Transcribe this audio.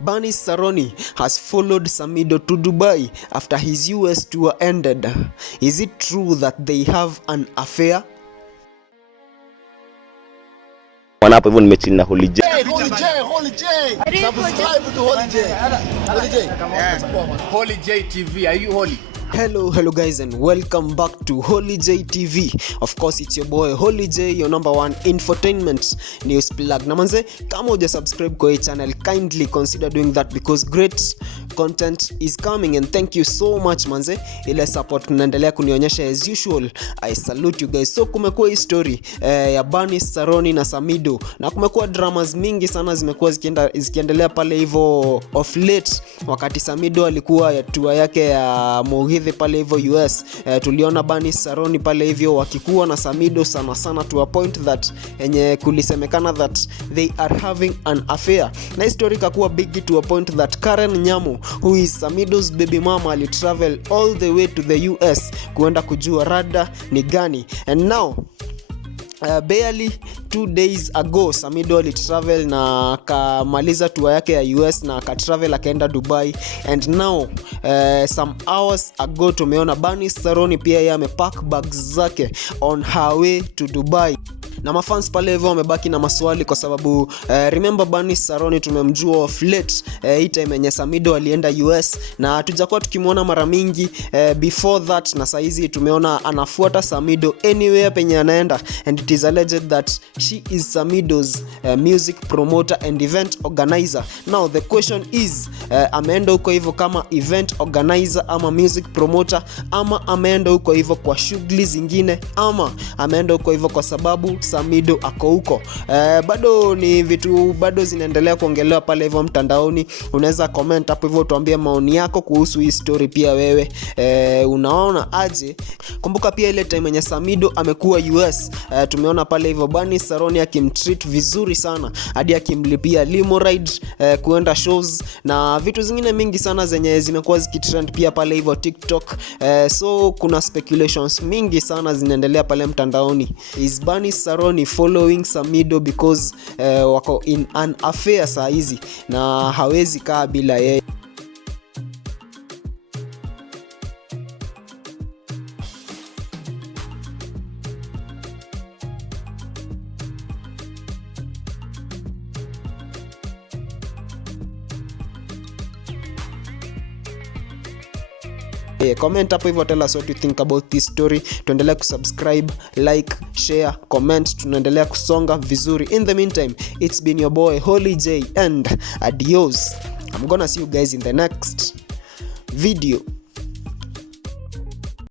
Bernice Saroni has followed Samidoh to Dubai after his US tour ended. Is it true that they have an affair? Hapo hivyo nimechini na Holy J. Subscribe to Holy J. Holy J TV. Are you holy? Hello guys, and welcome back to Holy J TV. Of course, it's your boy Holy J, your number one infotainment news plug. Na manze, kama uja subscribe kwa hii channel, kindly consider doing that because great content is coming, and thank you so much manze. Ile support mnaendelea kunionyesha as usual, I salute you guys. So kumekuwa hii story ya Bernice Saroni na Samidoh, na kumekuwa dramas mingi sana zimekuwa zikiendelea pale hivyo of late. Wakati Samidoh alikuwa ya tour yake ya Mugithi pale hivyo US, tuliona Bernice Saroni pale hivyo wakikuwa na Samidoh sana to a point that yenye kulisemekana that they are having an affair. Na history kakuwa big to a point that Nyamu, who is Samidoh's baby mama, ali travel all the way to the US kuenda kujua rada ni gani. And now barely 2 days ago Samidoh ali travel na kamaliza tour yake ya US na ka travel akaenda Dubai, and now some hours ago tumeona Bernice Saroni pia yeye amepack bags zake on her way to Dubai. Na mafans pale hivyo wamebaki na maswali kwa sababu remember Bernice Saroni tumemjua of late hii time yenye Samidoh alienda US, na hatujakuwa tukimuona mara mingi before that, na saizi tumeona anafuata Samidoh anywhere penye anaenda, and it is alleged that she is Samidoh's music promoter and event organizer. Now the question is, ameenda huko hivyo kama event organizer ama music promoter, ama ameenda huko hivyo kwa shughuli zingine, ama ameenda huko hivyo kwa sababu Samidoh ako huko? Bado ni vitu bado zinaendelea kuongelewa pale hivyo mtandaoni. Unaweza comment hapo hivyo tuambie maoni yako kuhusu hii story pia wewe. Unaona aje? Kumbuka pia ile time yenye Samidoh amekuwa US, tumeona pale hivyo Bernice Saroni akimtreat vizuri sana, hadi akimlipia limo ride kuenda shows na vitu zingine mingi sana zenye zimekuwa zikitrend pia pale hivyo TikTok. So kuna speculations mingi sana zinaendelea pale mtandaoni. Is Bernice Saroni following Samidoh because wako in an affair saa hizi na hawezi kaa bila yeye? Comment hapo hivyo, tell us what you think about this story. Tuendelea kusubscribe, like, share, comment, tunaendelea kusonga vizuri. In the meantime, it's been your boy Holy J, and adios. I'm gonna see you guys in the next video.